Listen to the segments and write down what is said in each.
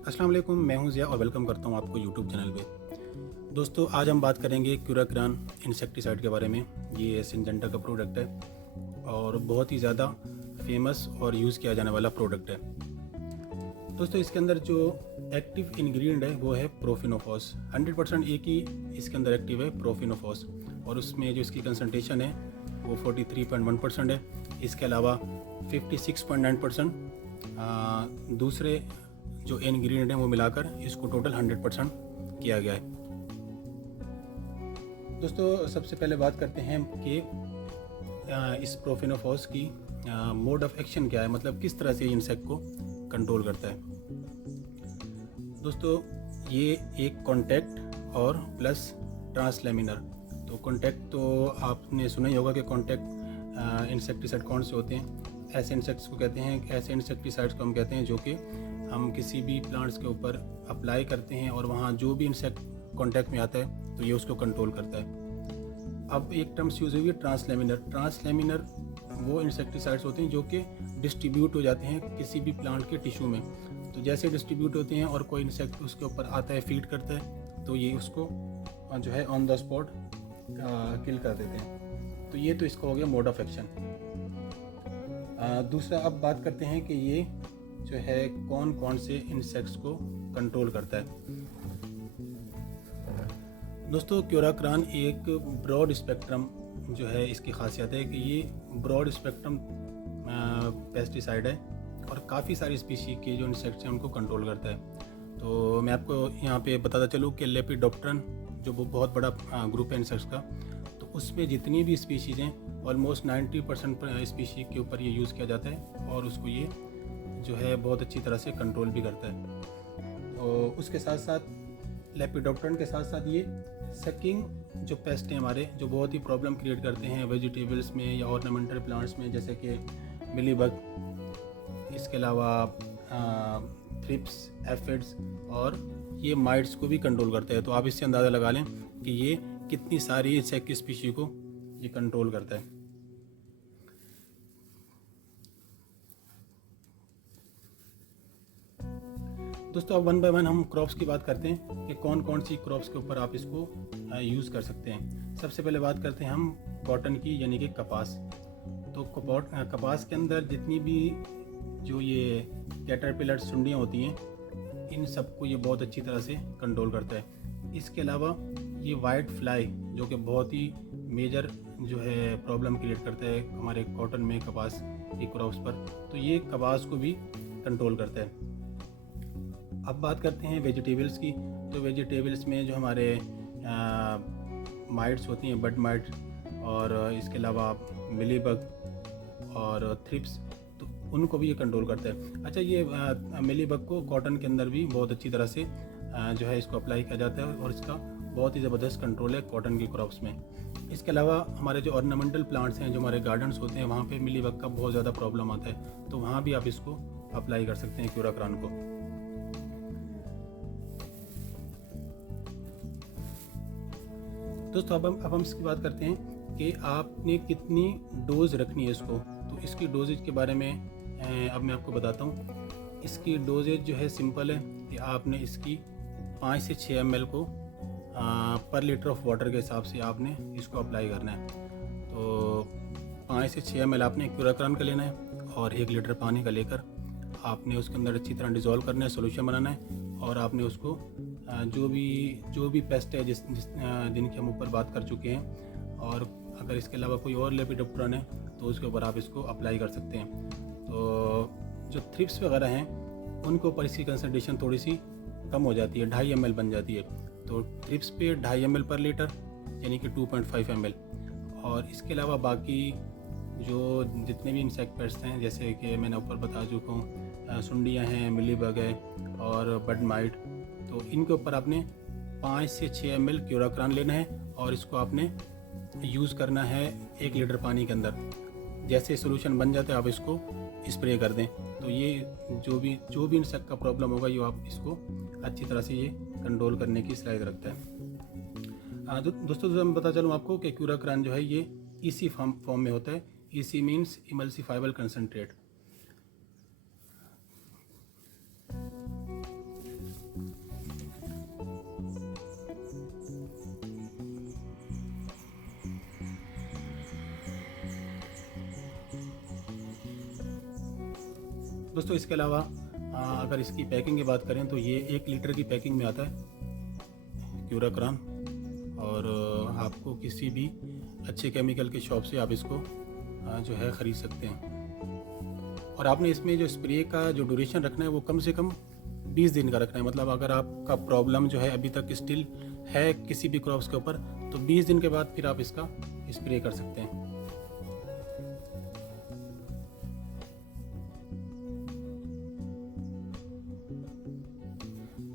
अस्सलाम वालेकुम, मैं हूं ज़िया और वेलकम करता हूं आपको यूट्यूब चैनल पे। दोस्तों आज हम बात करेंगे क्यूराक्रान इंसेक्टिसाइड के बारे में। ये सिंजेंटा का प्रोडक्ट है और बहुत ही ज़्यादा फेमस और यूज़ किया जाने वाला प्रोडक्ट है। दोस्तों इसके अंदर जो एक्टिव इंग्रेडिएंट है वो है प्रोफिनोफॉस। 100% एक ही इसके अंदर एक्टिव है प्रोफिनोफॉस और उसमें जो इसकी कंसनट्रेशन है वो 43.1% है। इसके अलावा 56.9% दूसरे जो इंग्रेडिएंट हैं वो मिलाकर इसको टोटल 100% किया गया है। दोस्तों सबसे पहले बात करते हैं कि इस प्रोफिनोफॉस की मोड ऑफ एक्शन क्या है, मतलब किस तरह से इंसेक्ट को कंट्रोल करता है। दोस्तों ये एक कॉन्टैक्ट और प्लस ट्रांसलेमिनर। तो कॉन्टैक्ट तो आपने सुना ही होगा कि कॉन्टैक्ट इंसेक्टिसाइड कौन से होते हैं। ऐसे इंसेक्ट्स को कहते हैं, ऐसे इंसेक्टिसाइड्स को हम कहते हैं जो कि हम किसी भी प्लांट्स के ऊपर अप्लाई करते हैं और वहाँ जो भी इंसेक्ट कांटेक्ट में आता है तो ये उसको कंट्रोल करता है। अब एक टर्म्स यूज़ हुई है ट्रांसलेमिनर। ट्रांसलेमिनर वो इंसेक्टिसाइड्स होते हैं जो कि डिस्ट्रीब्यूट हो जाते हैं किसी भी प्लांट के टिश्यू में। तो जैसे डिस्ट्रीब्यूट होते हैं और कोई इंसेक्ट उसके ऊपर आता है, फीड करता है, तो ये उसको जो है ऑन द स्पॉट किल कर देते हैं। तो ये तो इसका हो गया मोड ऑफ एक्शन। दूसरा अब बात करते हैं कि ये जो है कौन कौन से इंसेक्ट्स को कंट्रोल करता है। दोस्तों क्यूराक्रान एक ब्रॉड स्पेक्ट्रम जो है इसकी खासियत है कि ये ब्रॉड स्पेक्ट्रम पेस्टिसाइड है और काफ़ी सारी स्पीशी के जो इंसेक्ट्स हैं उनको कंट्रोल करता है। तो मैं आपको यहाँ पे बताता चलूँ कि लेपिडोप्टेरन जो बहुत बड़ा ग्रुप है इंसेक्ट्स का, तो उसमें जितनी भी स्पीशीज़ हैं ऑलमोस्ट 90% स्पीशी के ऊपर ये यूज़ किया जाता है और उसको ये जो है बहुत अच्छी तरह से कंट्रोल भी करता है। तो उसके साथ साथ लेपिडोप्टेरन के साथ साथ ये सकिंग जो पेस्ट हैं हमारे, जो बहुत ही प्रॉब्लम क्रिएट करते हैं वेजिटेबल्स में या ऑर्नामेंटल प्लांट्स में, जैसे कि मिलीबग, इसके अलावा थ्रिप्स, एफिड्स और ये माइट्स को भी कंट्रोल करता है। तो आप इससे अंदाज़ा लगा लें कि ये कितनी सारी इंसेक्ट की स्पीशी को ये कंट्रोल करता है। दोस्तों अब वन बाय वन हम क्रॉप्स की बात करते हैं कि कौन कौन सी क्रॉप्स के ऊपर आप इसको यूज़ कर सकते हैं। सबसे पहले बात करते हैं हम कॉटन की, यानी कि कपास। तो कपास के अंदर जितनी भी जो ये कैटरपिलर सुंडियाँ होती हैं, इन सबको ये बहुत अच्छी तरह से कंट्रोल करता है। इसके अलावा ये वाइट फ्लाई जो कि बहुत ही मेजर जो है प्रॉब्लम क्रिएट करता है हमारे कॉटन में, कपास की क्रॉप्स पर, तो ये कपास को भी कंट्रोल करता है। अब बात करते हैं वेजिटेबल्स की। तो वेजिटेबल्स में जो हमारे माइट्स होती हैं, बड माइट और इसके अलावा मिलीबग और थ्रिप्स, तो उनको भी ये कंट्रोल करता है। अच्छा, ये मिलीबग को कॉटन के अंदर भी बहुत अच्छी तरह से जो है इसको अप्लाई किया जाता है और इसका बहुत ही ज़बरदस्त कंट्रोल है कॉटन की क्रॉप्स में। इसके अलावा हमारे जो ऑर्नामेंटल प्लांट्स हैं, जो हमारे गार्डन्स होते हैं, वहाँ पे मिलीबग का बहुत ज़्यादा प्रॉब्लम आता है, तो वहाँ भी आप इसको अप्लाई कर सकते हैं क्यूराक्रान को। दोस्तों अब हम इसकी बात करते हैं कि आपने कितनी डोज रखनी है इसको। तो इसकी डोजेज के बारे में अब मैं आपको बताता हूँ। इसकी डोजेज जो है सिंपल है कि आपने इसकी 5 से 6 ml को पर लीटर ऑफ वाटर के हिसाब से आपने इसको अप्लाई करना है। तो 5 से 6 ml आपने क्यूराक्रान का लेना है और 1 लीटर पानी का लेकर आपने उसके अंदर अच्छी तरह डिज़ोल्व करना है, सोल्यूशन बनाना है और आपने उसको जो भी पेस्ट है जिनकी हम ऊपर बात कर चुके हैं, और अगर इसके अलावा कोई और लेपिडोप्टेरन है तो उसके ऊपर आप इसको अप्लाई कर सकते हैं। तो जो थ्रिप्स वगैरह हैं उनके ऊपर इसकी कंसनट्रेशन थोड़ी सी कम हो जाती है, 2.5 ml बन जाती है। तो थ्रिप्स पे 2.5 ml पर लीटर, यानी कि 2.5 ml। और इसके अलावा बाकी जो जितने भी इंसेक्ट पेस्ट हैं, जैसे कि मैंने ऊपर बता चुका हूँ, सुंडियाँ हैं, मिलीबग है और बड माइट, तो इनके ऊपर आपने 5 से 6 ml क्यूराक्रान लेना है और इसको आपने यूज़ करना है 1 लीटर पानी के अंदर। जैसे सोल्यूशन बन जाता है आप इसको स्प्रे कर दें। तो ये जो भी इंसेक्ट का प्रॉब्लम होगा, ये आप इसको अच्छी तरह से ये कंट्रोल करने की सलाहियत रखता है। दोस्तों मैं बता चलूँ आपको कि क्यूराक्रान जो है ये इसी फॉर्म में होता है। इसी मीन्स इमल्सिफाइबल कंसनट्रेट। दोस्तों इसके अलावा अगर इसकी पैकिंग की बात करें तो ये 1 लीटर की पैकिंग में आता है क्यूराक्रॉन, और आपको किसी भी अच्छे केमिकल के शॉप से आप इसको जो है ख़रीद सकते हैं। और आपने इसमें जो स्प्रे का जो ड्यूरेशन रखना है वो कम से कम 20 दिन का रखना है। मतलब अगर आपका प्रॉब्लम जो है अभी तक स्टिल है किसी भी क्रॉप्स के ऊपर, तो 20 दिन के बाद फिर आप इसका स्प्रे कर सकते हैं।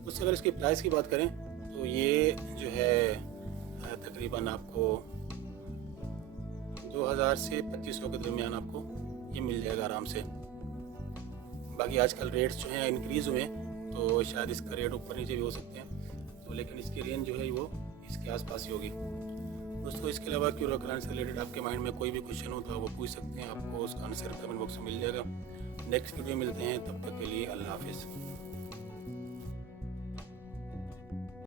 उससे अगर इसकी प्राइस की बात करें तो ये जो है तकरीबन आपको 2000 से 2500 के दरमियान आपको ये मिल जाएगा आराम से। बाकी आजकल रेट्स जो हैं इंक्रीज़ हुए हैं, तो शायद इसका रेट ऊपर नीचे भी हो सकते हैं, तो लेकिन इसकी रेंज जो है वो इसके आसपास ही होगी। दोस्तों इसके अलावा क्यूराक्रॉन से रिलेटेड आपके माइंड में कोई भी क्वेश्चन हो तो आप वो पूछ सकते हैं, आपको उसका आंसर कमेंट बॉक्स में मिल जाएगा। नेक्स्ट वीडियो मिलते हैं, तब तक के लिए अल्लाह हाफिज़।